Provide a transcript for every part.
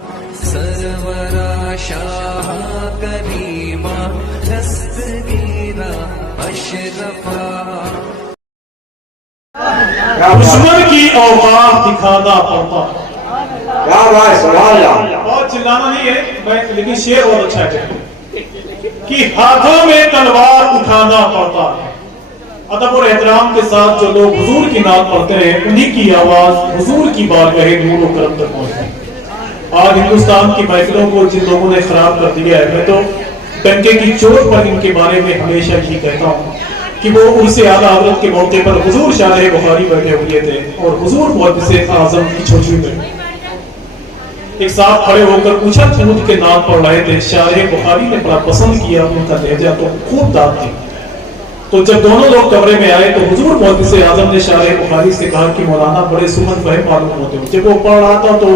سرورا شاہ کریمہ دستگیرہ اشرفا دشمن کی اوقات دکھانا پڑتا بہت چلانا نہیں ہے لیکن شعر بہت اچھا ہے کہ ہاتھوں میں تلوار اٹھانا پڑتا ہے۔ ادب اور احترام کے ساتھ جو لوگ حضور کی نعت پڑھتے ہیں انہی کی آواز حضور کی بارگاہ نور و کرم تک پہنچتی ہے۔ آج ہندوستان کی محفلوں کو جن لوگوں نے خراب کر دیا ہے، میں تو ڈنکے کی چوٹ پر ان کے بارے میں ہمیشہ یہی کہتا ہوں کہ وہ ان سے اعلیٰ حضرت کے موقع پر حضور شارح بخاری بیٹھے ہوئے تھے اور حضور محدث اعظم کی چھوٹی میں ایک ساتھ کھڑے ہو کر اچھل کود کے نعت پڑھ رہے تھے۔ شارح بخاری نے بڑا پسند کیا ان کا لہجہ تو خوب داد دی۔ تو جب دونوں لوگ کمرے میں آئے تو حضور محدث اعظم نے شارح بخاری سے کہا کہ مولانا بڑے سمجھ فہم معلوم ہوتے ہو، جب وہ پڑھ رہا تھا تو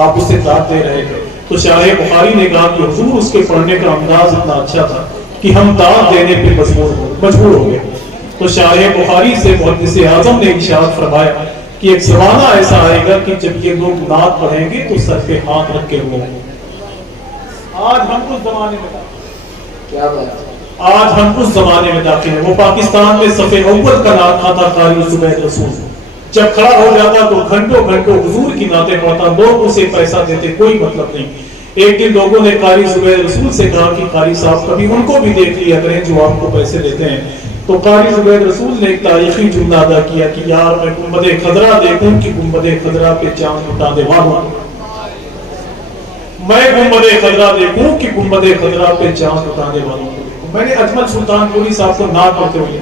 آپ اسے داد دے رہے تھے۔ تو شارح بخاری نے کہا کہ حضور اس کے پڑھنے کا انداز اتنا اچھا تھا کہ ہم داد دینے پہ مجبور ہو گئے۔ تو شارح بخاری سے محدث اعظم نے ارشاد فرمایا کہ ایک زمانہ ایسا آئے گا کہ جب یہ لوگ نعت پڑھیں گے تو سر پہ ہاتھ رکھ کے روئیں گے۔ آج ہم اس زمانے میں داخل ہیں۔ وہ پاکستان میں صف اول کا نعت کھاتا قاری زبید رسول جب کھڑا ہو جاتا تو گھنٹوں حضور کی نعتیں پڑھتا، لوگ اسے پیسہ دیتے، کوئی مطلب نہیں۔ ایک دن لوگوں نے قاری زبید رسول سے کہا کہ قاری صاحب کبھی ان کو بھی دیکھ لیا کریں جو آپ کو پیسے دیتے ہیں۔ تو قاری زبید رسول نے ایک تاریخی جملہ ادا کیا کہ یار میں گنبد خضرا دیکھوں کہ گنبد خضرا پہ چاند اٹھانے والوں، میں گنبد خضرا دیکھوں کہ گنبد خضرا پہ چاند اٹھانے والوں کو دیکھوں۔ میں نے اجمل سلطان پوری صاحب کو نعت پڑھتے ہوئے،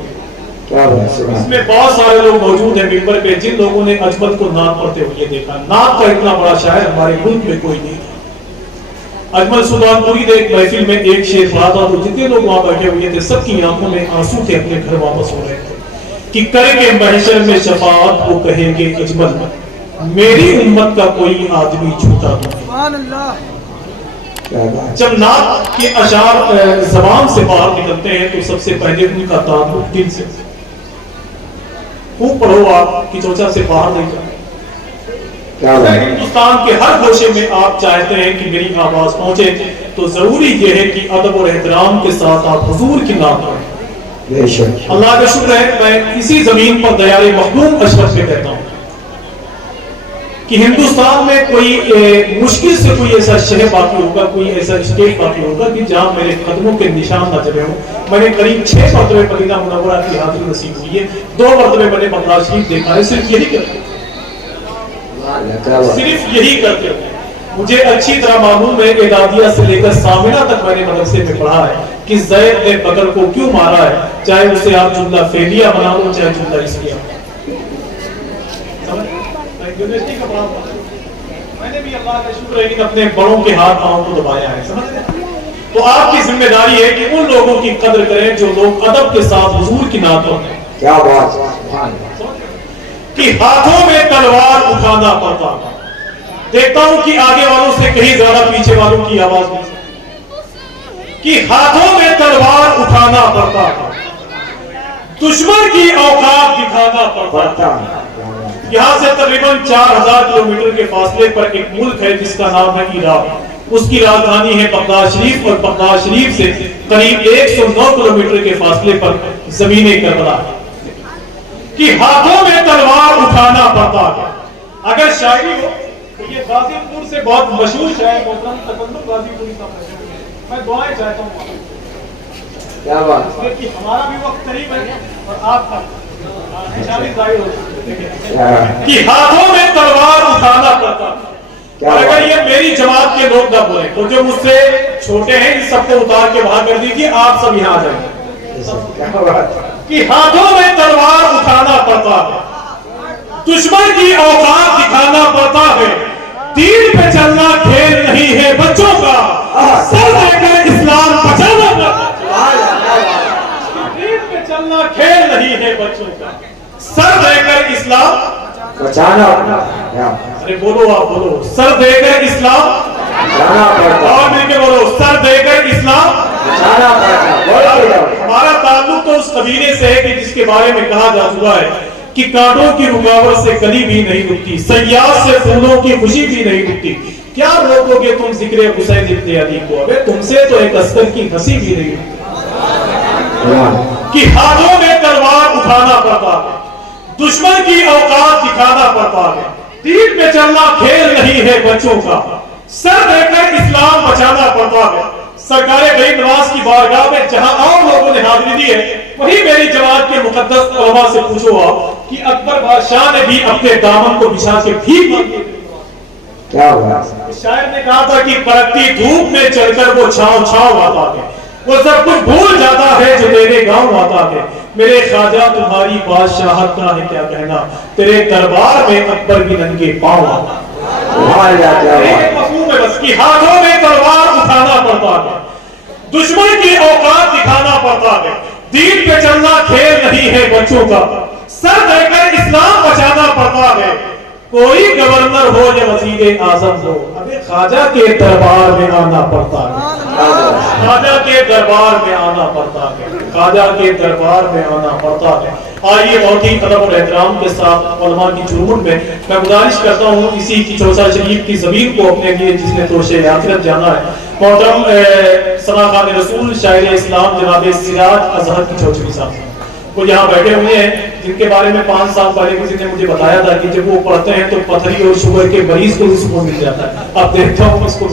اس میں بہت سارے لوگ موجود ہیں ممبر پہ جن لوگوں نے اجمل کو نعت پڑھتے ہوئے دیکھا۔ نعت کا اتنا بڑا شاعر ہمارے ملک میں کوئی نہیں۔ اجمل سلطان پوری نے ایک محفل میں ایک شعر پڑھا تھا تو جتنے لوگ وہاں بیٹھے ہوئے تھے سب کی آنکھوں میں آنسو تھے، اپنے گھر واپس ہو رہے تھے کہ کریں گے محشر میں شفاعت کو کہیں گے اجمل، میری امت کا کوئی آدمی چھوٹا تو نہیں۔ جب نعت کے اشعار زبان سے باہر نکلتے ہیں تو سب سے پہلے ان کا تعلق دل سے، خوب پڑھو آپ کی چوچا سے باہر نہیں جائے۔ ہندوستان کے ہر گوشے میں آپ چاہتے ہیں کہ میری آواز پہنچے تو ضروری یہ ہے کہ ادب اور احترام کے ساتھ آپ حضور کی نعت پڑھیں۔ اللہ کا شکر ہے میں اسی زمین پر دیار مخدوم اشرف میں کہتا ہوں کہ ہندوستان میں کوئی مشکل سے کوئی ایسا شہر باقی ہوگا، کوئی ایسا اسٹیٹ باقی ہوگا کہ جہاں میرے قدموں کے نشان نہ چلے ہوں۔ میں نے قریب 6 مرتبہ مدینہ منورہ کی حاضری نصیب ہوئی ہے، 2 مرتبہ میں نے بغداد شریف دیکھا ہے، صرف یہی کرتے ہو۔ مجھے اچھی طرح معلوم ہے کہ اعدادیہ سے لے کر سامنہ تک میں نے مدرسے میں پڑھا ہے کہ زید نے بکر کو کیوں مارا ہے، چاہے اسے آپ جملہ فعلیہ بنا لو چاہے جملہ اسمیہ۔ یونیورسٹی کا پڑھا میں نے بھی اللہ کا شکر ہے کہ اپنے بڑوں کے ہاتھ پاؤں کو دبایا ہے، سمجھ رہے؟ تو آپ کی ذمہ داری ہے کہ ان لوگوں کی قدر کریں جو لوگ ادب کے ساتھ حضور کی نعت پڑھتے ہیں۔ کیا بات کہ ہاتھوں میں تلوار اٹھانا پڑتا۔ دیکھتا ہوں کہ آگے والوں سے کہیں زیادہ پیچھے والوں کی آواز نہیں، کہ ہاتھوں میں تلوار اٹھانا پڑتا، دشمن کی اوقات دکھانا پڑتا۔ یہاں سے تقریباً 4000 کلومیٹر کے فاصلے پر ایک ملک ہے جس کا نام ہے عراق، اس کی راجدھانی ہے بغداد شریف، اور بغداد شریف سے قریب 109 کلومیٹر کے فاصلے پر زمین کربلا ہے کہ ہاتھوں میں تلوار اٹھانا پڑتا ہے۔ اگر شاعری ہو تو یہ غازی پور سے بہت مشہور شاعر محترم تقدم غازی پوری صاحب، میں دعائیں چاہتا ہوں کیا بات ہے کہ ہمارا بھی وقت قریب ہے اور آپ کا نشانی ظاہر ہو کہ ہاتھوں میں تلوار اٹھانا پڑتا۔ اور اگر یہ میری جماعت کے لوگ نہ بولیں تو جو مجھ سے چھوٹے ہیں ان سب کو اتار کے باہر کر دیجیے، آپ سب یہاں آ جائیں کہ ہاتھوں میں تلوار اٹھانا پڑتا ہے، دشمن کی اوقات دکھانا پڑتا ہے، دین پہ چلنا کھیل نہیں ہے بچوں کا، سر دے کر اسلام بچانا پڑتا ہے، دین پہ چلنا کھیل نہیں ہے بچوں کا، سر دے کر اسلام بچانا پڑتا۔ ارے بولو آپ بولو، سر دے کر اسلام بچانا پڑتا، اور مل کے بولو سر دے کر اسلام بچانا پڑتا۔ ہمارا تعلق تو اس قبیلے سے ہے کہ جس کے بارے میں کہا جا چکا ہے کہ کانٹوں کی رکاوٹ سے کلی بھی نہیں رکتی، سیاح سے پھولوں کی خوشی بھی نہیں رکتی، کیا روکو گے تم ذکر حسین ابن علی کو؟ ابے تم سے تو ایک عسکر کی ہنسی بھی نہیں کہ ہاتھوں میں تلوار اٹھانا پڑتا ہے، دشمن کی اوقات دکھانا پڑتا ہے، تیر پہ چلنا کھیل نہیں ہے بچوں کا، سر دے کر اسلام بچانا پڑتا ہے۔ سرکار غریب نواز کی بارگاہ میں جہاں عام لوگوں نے حاضری دی ہے، وہی میری جماعت کے مقدس علماء سے پوچھو آپ کہ اکبر بادشاہ نے بھی اپنے دامن کو بچھا کے بھیک مانگی۔ کیا ہوا؟ شاعر نے کہا تھا کہ کڑکتی دھوپ میں چل کر وہ چھاؤں چھاؤں آتا ہے، وہ سب کچھ بھول جاتا ہے جو میرے گاؤں آتا ہے۔ میرے خواجہ تمہاری بادشاہت کا ہے کیا کہنا، تیرے دربار میں اکبر بھی ننگے پاؤں آتا ہے۔ مفہوم ہے بس کہ ہاتھوں میں تلوار اٹھانا پڑتا ہے، دشمن کی اوقات دکھانا پڑتا ہے، دین پہ چلنا کھیل نہیں ہے بچوں کا، سر دے کر اسلام بچانا پڑتا ہے۔ کوئی گورنر ہو یا وزیر اعظم ہو، ابھی خواجہ کے دربار میں آنا پڑتا ہے، خواجہ کے دربار میں آنا پڑتا ہے، خواجہ کے دربار میں آنا پڑتا ہے۔ آئیے بہت ہی ادب اور احترام کے ساتھ علماء کی جرمن میں میں گزارش کرتا ہوں اسی کی چوسا شریف کی زمین کو اپنے لیے جس نے توشے آخرت جانا ہے، محترم ثنا خان رسول شاعر اسلام جناب سراج اظہر کی چوچوی صاحب، وہ یہاں بیٹھے ہوئے ہیں، جن کے بارے میں 5 سال پہلے کسی نے مجھے بتایا تھا کہ جب وہ پڑھتے ہیں تو پتھری اور شوگر کے مریض کو بھی سکون مل جاتا ہے۔ اب دیکھتا ہوں اس کو